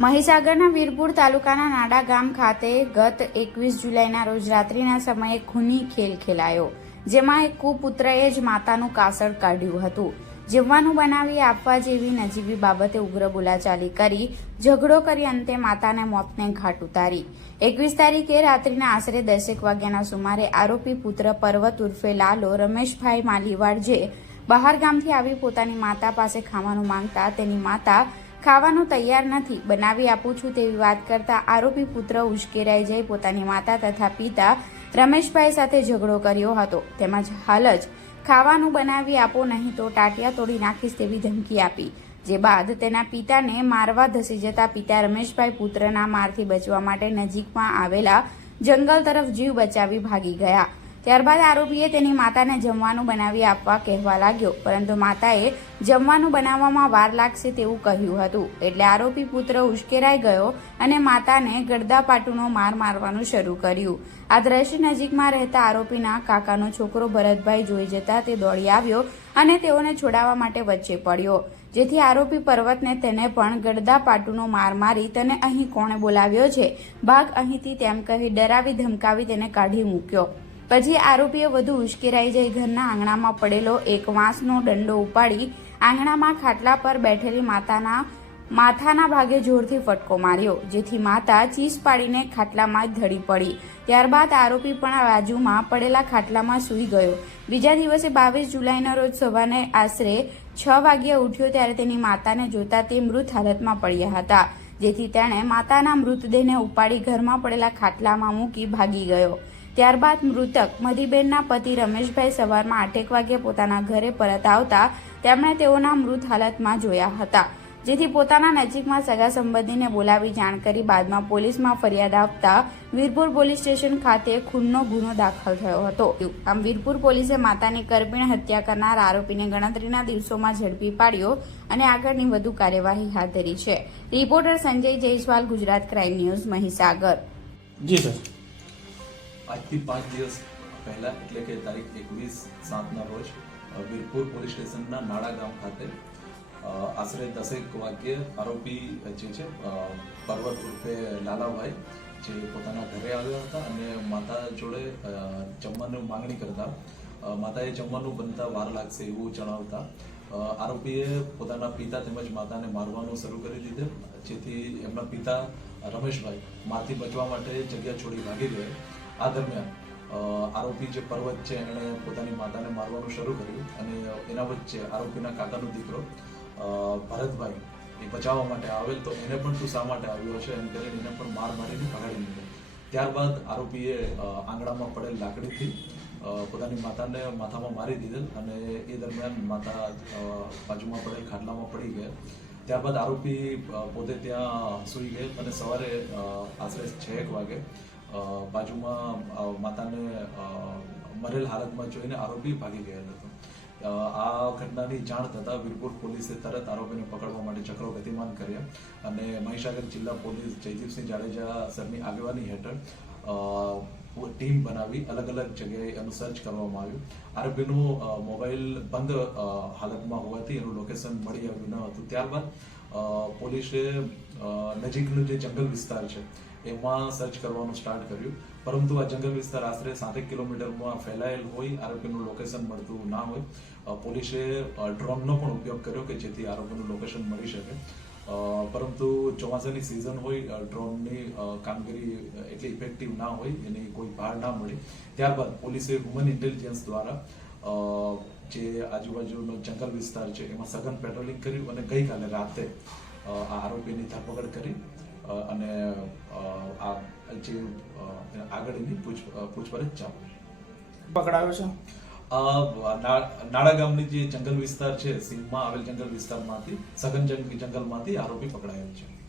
મહીસાગરના વીરપુર તાલુકાના નાડા ગામ ખાતે ગત એકવીસ જુલાઈના રોજ રાત્રિના સમયે ખૂની ખેલ ખેલાયો, જેમાં એક કુપુત્રએ જ માતાનું કાસળ કાઢ્યું હતું. જમવાનું બનાવી આપવા જેવી નજીવી બાબતે ઉગ્ર બોલાચાલી કરી, ઝઘડો કરી અંતે માતાને મોતને ઘાટ ઉતારી. એકવીસ તારીખે રાત્રિના આશરે દસેક વાગ્યાના સુમારે આરોપી પુત્ર પર્વત ઉર્ફે લાલો રમેશભાઈ માલીવાડ જે બહાર ગામથી આવી પોતાની માતા પાસે ખાવાનું માંગતા તેની માતા ખાવાનું તૈયાર નથી, બનાવી આપું છું તેવી વાત કરતા આરોપી પુત્ર ઉશ્કેરાઈ જઈ પોતાની માતા તથા પિતા રમેશભાઈ સાથે ઝઘડો કર્યો હતો. તેમજ હાલ જ ખાવાનું બનાવી આપો, નહીં તો ટાટિયા તોડી નાખીશ તેવી ધમકી આપી. જે બાદ તેના પિતાને મારવા ધસી જતા પિતા રમેશભાઈ પુત્રના મારથી બચવા માટે નજીકમાં આવેલા જંગલ તરફ જીવ બચાવી ભાગી ગયા. ત્યારબાદ આરોપીએ તેની માતાને જમવાનું બનાવી આપવા કહેવા લાગ્યો, પરંતુ માતાએ જમવાનું બનાવવામાં વાર લાગશે તેવું કહ્યું હતું. એટલે આરોપી પુત્ર ઉશ્કેરાઈ ગયો અને માતાને ગડદાપાટુનો માર મારવાનું શરૂ કર્યું. આ દ્રશ્ય નજીકમાં રહેતા આરોપીના કાકાનો છોકરો ભરતભાઈ જોઈ જતા તે દોડી આવ્યો અને તેઓને છોડાવવા માટે વચ્ચે પડ્યો. જેથી આરોપી પર્વતને તેને પણ ગડદાપાટુનો માર મારી તને અહીં કોણે બોલાવ્યો છે? ભાગ અહીંથી તેમ કહી ડરાવી ધમકાવી તેને કાઢી મૂક્યો. પછી આરોપીએ વધુ ઉશ્કેરાઈ જઈ ઘરના આંગણામાં પડેલો એક વાંસનો દંડો ઉપાડી આંગણામાં ખાટલા પર બેઠેલી માતાના, માથાના ભાગે જોરથી ફટકો માર્યો, જેથી માતા ચીસ પાડીને ખાટલામાં જ ધડી પડી. ત્યારબાદ આરોપી પણ બાજુમાં પડેલા ખાટલામાં સૂઈ ગયો. બીજા દિવસે બાવીસ જુલાઈના રોજ સવારે આશરે છ વાગ્યે ઉઠ્યો ત્યારે તેની માતાને જોતા તે મૃત હાલતમાં પડ્યા હતા, જેથી તેણે માતાના મૃતદેહને ઉપાડી ઘરમાં પડેલા ખાટલામાં મૂકી ભાગી ગયો. ત્યારબાદ મૃતક મધીબેનના પતિ રમેશભાઈ સવારમાં આઠેક વાગે પોતાના ઘરે પરત આવતા તેમણે તેઓના મૃત હાલતમાં જોયા હતા, જેથી પોતાના નજીકમાં સગા સંબંધીને બોલાવી જાણ કરી બાદમાં પોલીસમાં ફરિયાદ આપતા વીરપુર પોલીસ સ્ટેશન ખાતે ખૂનનો ગુનો દાખલ થયો હતો. આમ વીરપુર પોલીસે માતાની કરપીણ હત્યા કરનાર આરોપીને ગણતરીના દિવસોમાં ઝડપી પાડ્યો અને આગળની વધુ કાર્યવાહી હાથ ધરી છે. Reporter Sanjay Jaiswal, Gujarat crime news, Mahisagar. જી, સર. આજથી પાંચ દિવસ પહેલા, એટલે કે તારીખ એકવીસ સાતના રોજ વીરપુર પોલીસ સ્ટેશનના નાડા ગામ ખાતે આશરે દસેક વાગ્યે આરોપી જે છે પર્વત રૂપે લાલાભાઈ, જે પોતાના ઘરે આવ્યા હતા અને માતા જોડે જમવાની માંગણી કરતા માતાએ જમવાનું બનતા વાર લાગશે એવું જણાવતા આરોપીએ પોતાના પિતા તેમજ માતાને મારવાનું શરૂ કરી દીધે, જેથી એમના પિતા રમેશભાઈ મારથી બચવા માટે જગ્યા છોડી ભાગી ગયા. આ દરમિયાન આરોપી જે પર્વત છે એણે પોતાની માતાને મારવાનું શરૂ કર્યું અને એના વચ્ચે આરોપીના કાકાનો દીકરો ભરતભાઈ, એ બચાવવા માટે આવેલ તો એને પણ તું શા માટે આવ્યો છે એમ કરીને એને પણ માર મારીને ભગાડી દીધો ત્યારબાદ આરોપીએ આંગણામાં પડેલ લાકડીથી પોતાની માતાને માથામાં મારી દીધેલ અને એ દરમિયાન માતા બાજુમાં પડેલ ખાટલામાં પડી ગયા. ત્યારબાદ આરોપી પોતે ત્યાં સૂઈ ગયેલ અને સવારે આશરે છ એક વાગે બાજુમાં માતાને મરેલ હાલતમાં જોઈને આરોપી ભાગી ગયેલ હતો. આ ઘટનાની જાણ થતાં વીરપુર પોલીસે તરત આરોપીને પકડવા માટે ચક્રો ગતિમાન કર્યા અને મહીસાગર જિલ્લા પોલીસ જયદીપસિંહ જાડેજા સરની આગેવાની હેઠળ ટીમ બનાવી અલગ અલગ જગ્યાએ એનું સર્ચ કરવામાં આવ્યું. આરોપીનું મોબાઈલ બંધ હાલતમાં હોવાથી એનું લોકેશન મળી આવ્યું ન હતું. ત્યારબાદ પોલીસે નજીકનું જે જંગલ વિસ્તાર છે એમાં સર્ચ કરવાનું સ્ટાર્ટ કર્યું. પરંતુ આ જંગલ વિસ્તાર આશરે સાતેક કિલોમીટરમાં ફેલાયેલ હોય, આરોપીનું લોકેશન મળતું ના હોય. પોલીસે ડ્રોનનો પણ ઉપયોગ કર્યો કે જેથી આરોપીનું લોકેશન મળી શકે. પરંતુ ચોમાસાની સિઝન હોય ડ્રોનની કામગીરી એટલી ઇફેક્ટિવ ના હોય, એની કોઈ ભાર ના મળે. ત્યારબાદ પોલીસે હ્યુમન ઇન્ટેલિજન્સ દ્વારા જે આજુબાજુનો જંગલ વિસ્તાર છે, એમાં સઘન પેટ્રોલિંગ કર્યું અને ગઈકાલે રાતે આ આરોપીની ધરપકડ કરી. અને આ જે આગળની પૂછ પૂછપરછ ચાલુ પકડાયો છે? નાડા ગામની જે જંગલ વિસ્તાર છે સિંહમાં આવેલ જંગલ વિસ્તારમાંથી સઘન જંગ- જંગલમાંથી આરોપી પકડાયેલ છે.